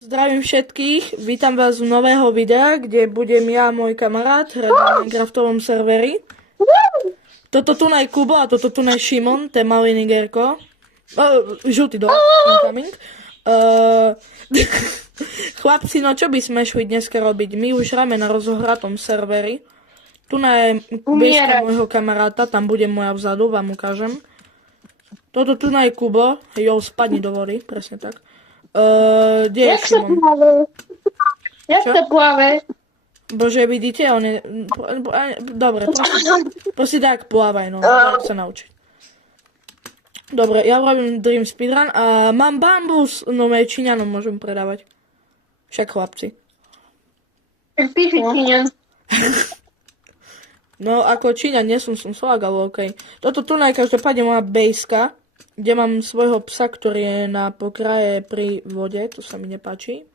Zdravím všetkých, vítam vás z nového videa, kde budem ja a môj kamarát hrať na Minecraftovom serveri. Toto tu je Kubo a toto tu je Šimon, ten malý nigerko. Žltý dog, incoming. Chlapci, no čo by sme šli dneska robiť? My už hráme na rozohratom serveri. Tu je biežka môjho kamaráta, tam bude moja vzadu, vám ukážem. Toto tu je Kubo, jo, spadni do vody, presne tak. Kde je Šimon? Jak to pláve? Bože, vidíte, on je... Dobre, proste tak plávaj, no, tak sa naučiť. Dobre, ja robím Dream Speedrun a mám bambus, no Číňanom môžem predávať. Však chlapci. Píši Číňan. No, ako Číňan, nie som Slovák, ale okej. Toto tu je každopádne moja bejska, kde mám svojho psa, ktorý je na pokraje pri vode, to sa mi nepáči.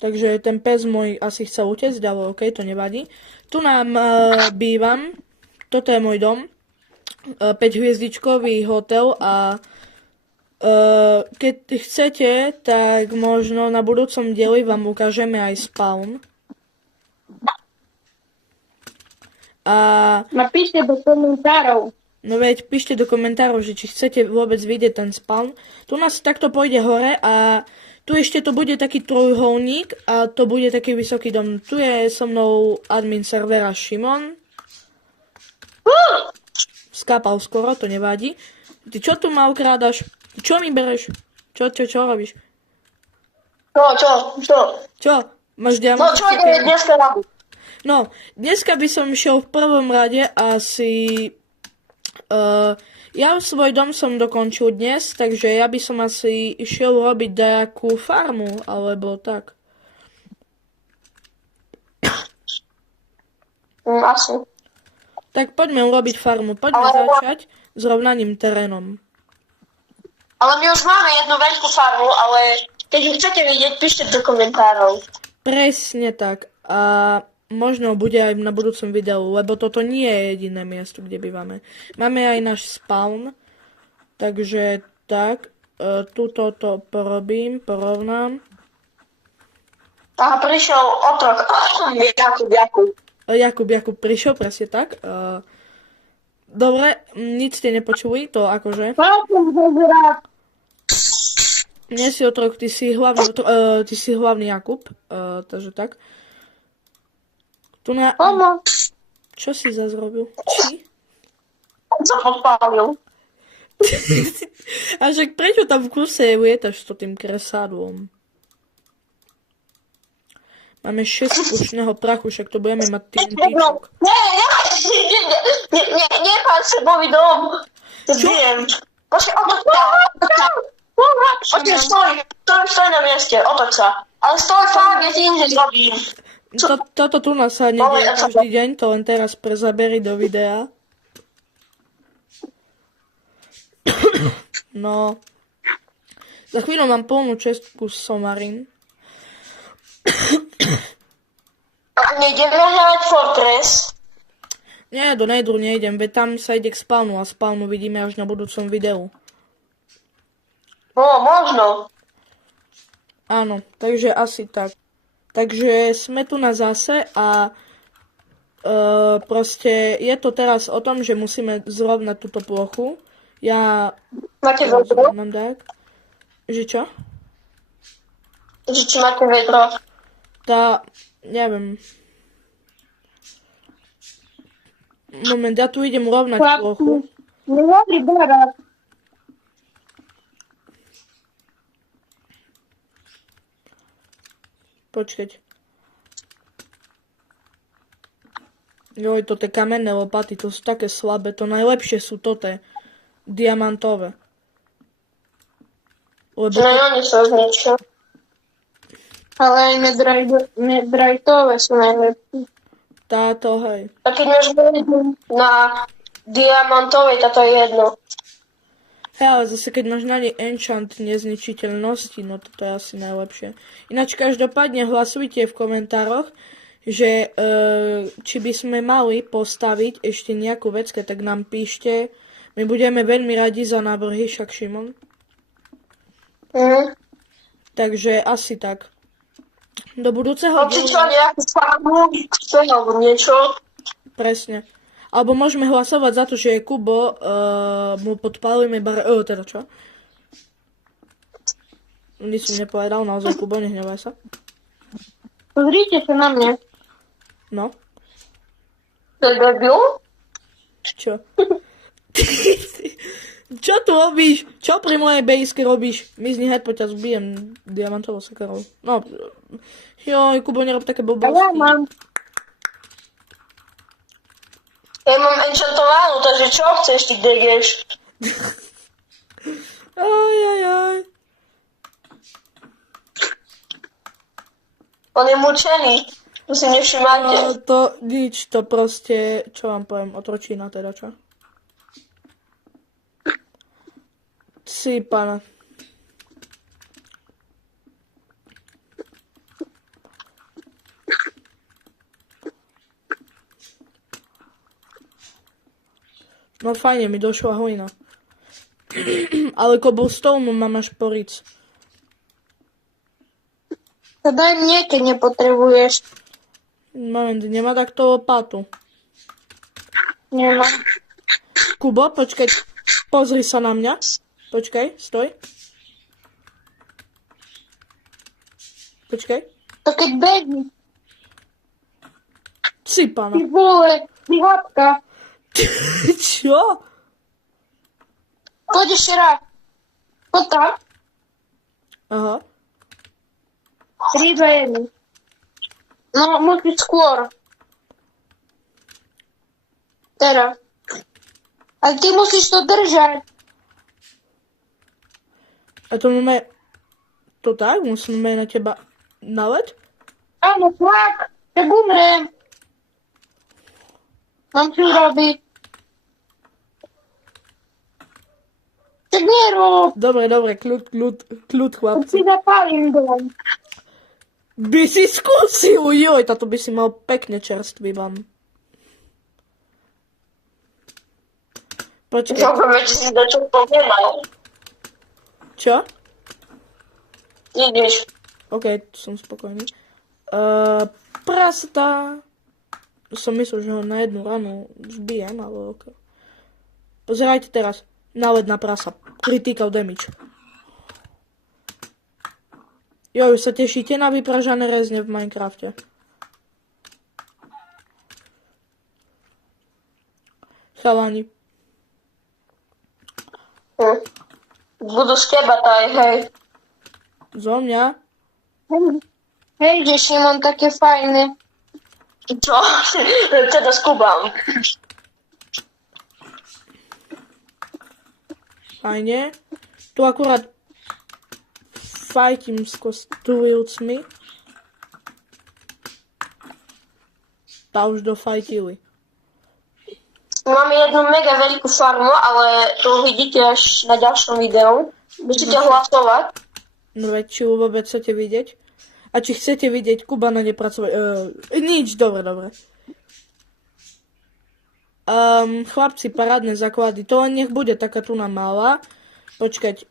Takže ten pes môj asi chcel utiecť, ale okej, to nevadí. Tu nám bývam, toto je môj dom, 5-hviezdičkový hotel a keď chcete, tak možno na budúcom dieli vám ukážeme aj spawn. A... Napíšte do komentárov. No veď, píšte do komentárov, že či chcete vôbec vidieť ten spawn. Tu nás takto pôjde hore a tu ešte to bude taký trojuholník a to bude taký vysoký dom. Tu je so mnou admin servera Šimon. Skápal skoro, to nevadí. Ty čo tu ma ukrádaš? Čo mi bereš? Čo robíš? Čo? Máš diamant? No čo ide dneska robiť? No, dneska by som šiel v prvom rade asi... ja svoj dom som dokončil dnes, takže ja by som asi išiel robiť nejakú farmu, alebo tak. Asi. Tak poďme urobiť farmu, poďme začať s rovnaním terénom. Ale my už máme jednu veľkú farmu, ale keď ju chcete vidieť, píšte do komentárov. Presne tak. A možno bude aj na budúcom videu, lebo toto nie je jediné miesto, kde bývame. Máme aj náš spawn, takže tak, tuto to porovnám. Aha, prišiel otrok. Jakub prišiel, presne tak. Dobre, nic ste nepočuli, to akože. Nie si otrok, ty si hlavný Jakub, takže tak. Tu na... Čo si zase robil? Či? Som odpálil. A však prečo tam v kuse lietaš s tým kresádlom? Máme 6 pučného prachu, však to budeme mať TNTčok. Nepáď sa bový dom. Viem. Poďte, stoj na mieste, otoč sa. Ale stoj fakt, ja ti inde zrobím. Toto tu nás sa nedieje každý deň, to len teraz prezaberi do videa. No. Za chvíľu mám plnú čestku somarín. Nejdeme hľadať Fortress? Nie, do Nedru nejdem, veď tam sa ide k spawnu a spawnu vidíme až na budúcom videu. No, možno. Áno, takže asi tak. Takže sme tu na zase a proste je to teraz o tom, že musíme zrovnať túto plochu. Ja... Máte vedro? Mám tak. Že čo? Že či máte vedro? Neviem. Moment, ja tu idem rovnať plochu. Dobrý barák. Počkať. Joj, toto kamenné lopaty, to sú také slabé. To najlepšie sú toté. Diamantové. Lebo No, oni sú niečo. Ale aj nedrajtové sú najlepšie. táto, hej. A keď máš na diamantovej, táto je jedno. Hej, ale zase keď máš na nej enchant nezničiteľnosti, no toto je asi najlepšie. Ináč každopádne hlasujte v komentároch, že či by sme mali postaviť ešte nejakú vecke, tak nám píšte. My budeme veľmi radi za návrhy, však Šimon. Takže asi tak. Do budúceho No či čo, dielu... nejakú farmu, chce alebo niečo. Presne. Alebo môžeme hlasovať za to, že Kubo mu podpálime teda čo? Nic mi nepovedal, naozaj Kubo, nehnevaj sa. Pozrite sa na mňa. No, To je debil? čo? Čo tu robíš? Čo pri mojej bejske robíš? Mizni head, poď ťa zbijem diamantovou sekerou. No, joj, Kubo, nerob také A blbosti. ja mám enchantovanú, takže čo chceš, ty degeš? Aj. On je mučený. To si nevšimáte. No, to nič, to proste, čo vám poviem, otročina teda, čo? Si, pána. No fajne, mi došla hojna. Ale cobblestone mám až po ric. To daj mne, keď nepotrebuješ. Moment, nemá takto lopatu. Nemám. Kubo, počkaj, pozri sa na mňa. Počkaj, stoj. Počkaj. To keď beží, Si, pána. ty vole, ty hladka. Čo? Poď ešte raz. Poď tam. Aha. 3, 2, 1. No, musíš skôr. Teraz. Ale ty musíš to držať. A to máme... To tak? Musíme na teba nalet? Áno, tak. Tak umrem. Mám čo robiť. Tak nerob. Dobre, kľud, chlapci. Si zapálim dom. By si skúsil, joj, táto by si mal pekne čerstvý van. Počkaj, Dobre, že si dačo povedal. čo? Ideš. OK, som spokojný. Prasta. Som myslel, že ho na jednu ranu zbijem, ale OK. Pozerajte teraz. Náled na prasa. Critical damage. Jo, už sa tešíte na vypražané rezne v Minecrafte? Chalani. Budú z teba taj, hej. Zo mňa? Hej, že Šimon také fajné. Čo? Teda skúbam. Fajne. Tu akurát fajtím s kosturujúcmi. Tá už dofajtili. Máme jednu mega veľkú farmu, ale to uvidíte až na ďalšom videu. Musíte hlasovať. No veď, či vôbec chcete vidieť? A či chcete vidieť Kubana nepracovať? Nič, dobre. Chlapci, parádne základy. To len nech bude taká tu na malá. Počkať,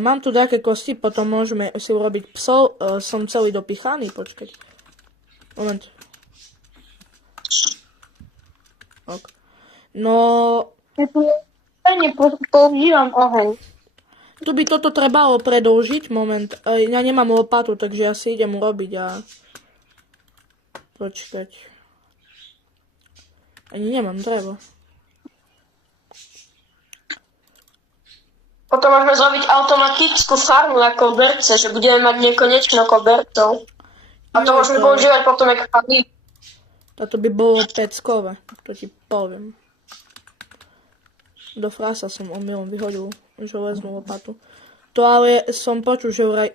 mám tu také kosti, potom môžeme si urobiť psov. Som celý dopichaný, počkať. Moment. Ok. No, Ja nepoužívam oheň. tu by toto trebalo predĺžiť, moment. Ja nemám lopatu, takže ja si idem urobiť a... Počkať. Ani nemám drevo. Potom môžeme zrobiť automatickú farmu na koberce, že budeme mať nekonečno kobercov. A to Jo, môžeme to- používať potom jak padí. Toto by bolo peckové, to ti poviem. Do frasa som omylom vyhodil železnú lopatu. To ale som počul, že vraj...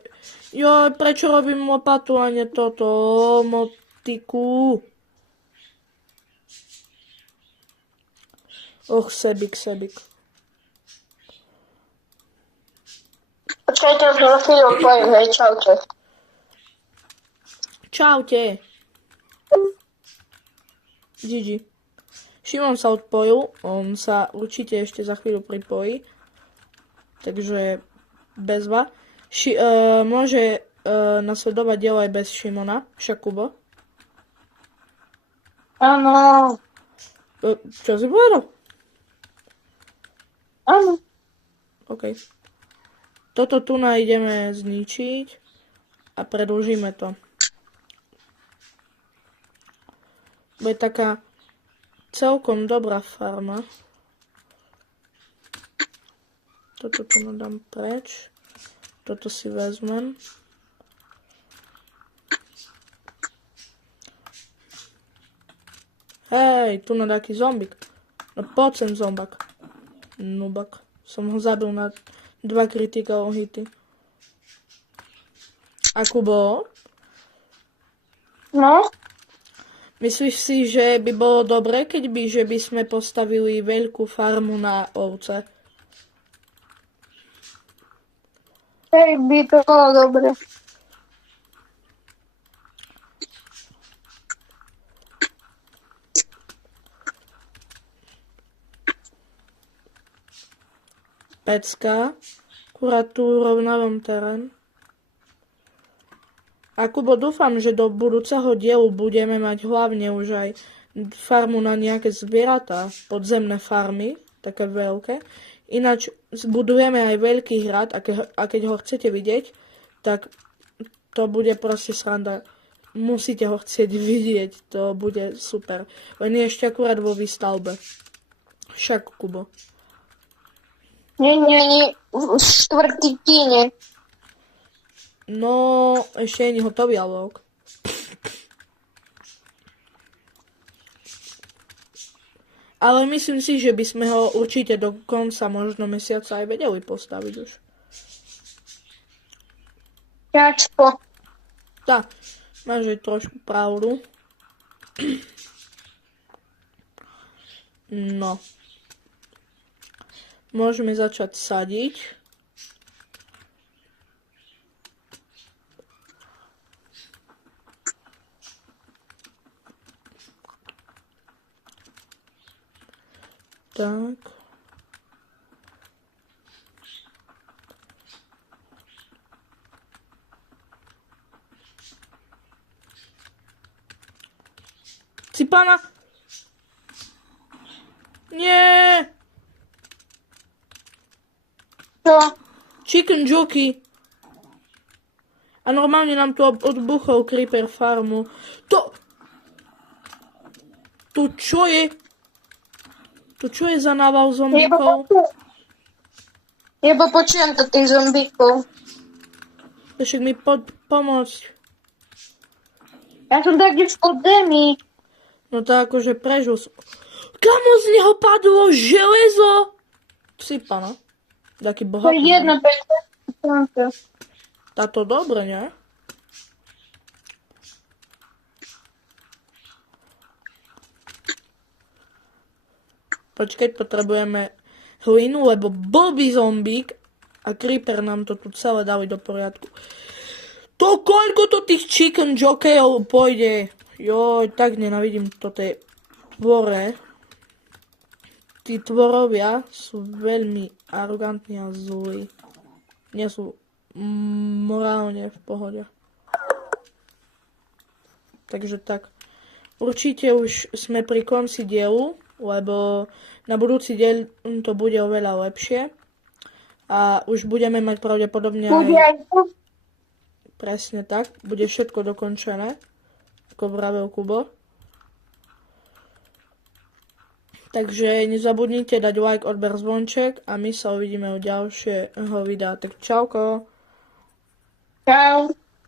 Joj, prečo robím lopatu a nie toto? Motiku. Och, sebik. Počkajte, už na chvíľu odpojím, hej, čaute. Čaute. GG. Šimon sa odpojil, on sa určite ešte za chvíľu pripojí. Takže bezva. Môže nasledovať dielo aj bez Šimona, však Kubo. Áno. Čo si povedal? Áno. OK. Toto tu ideme zničiť a predĺžime to. Bude taká celkom dobrá farma. Toto tu dám preč. Toto si vezmem. Hej, tu taký zombik. No poď sem, zombak. Nubak. Som ho zabil na 2 critical hity. A Kubo? No? Myslíš si, že by bolo dobre, že by sme postavili veľkú farmu na ovce? Hej, by to bolo dobre. Pecka. Akurát tu rovnávam terén. A Kubo, dúfam, že do budúceho dielu budeme mať hlavne už aj farmu na nejaké zvieratá, podzemné farmy, také veľké. Ináč zbudujeme aj veľký hrad a keď ho chcete vidieť, tak to bude proste sranda. Musíte ho chcieť vidieť, to bude super. Len je ešte akurát vo výstavbe. Však, Kubo. Nie, v štvrtine. No, ešte nie hotový alok. Ale myslím si, že by sme ho určite do konca možno mesiaca aj vedeli postaviť už. Ťažko. Tá, máš aj trošku pravdu. No. Môžeme začať sadiť. Tak. Cipana! Nie! Čo? Chicken jockey. A normálne nám tu odbuchol creeper farmu. To čo je? To čo je za nával zombíkov? Jebo počujem to tých zombíkov. Však mi pomôcť. Ja som taký spod zemi. No to akože prežil som. Kamo z neho padlo železo? Sypana. Taký To bohatý. je 1,5. Táto dobre, nie? Počkať, potrebujeme hlinu, lebo blbý zombík a creeper nám to tu celé dali do poriadku. To koľko to tých chicken jockeyov pôjde? Joj, tak nenavidím to tej tvore. Tí tvorovia sú veľmi arogantní a zlí. Nie sú morálne v pohode. Takže tak. Určite už sme pri konci dielu, lebo na budúci diel to bude oveľa lepšie. A už budeme mať pravdepodobne Bude aj... aj tu. Presne tak. Bude všetko dokončené. Ako vravel Kubo. Takže nezabudnite dať like, odber, zvonček a my sa uvidíme u ďalšieho videa. Tak čauko. Čau.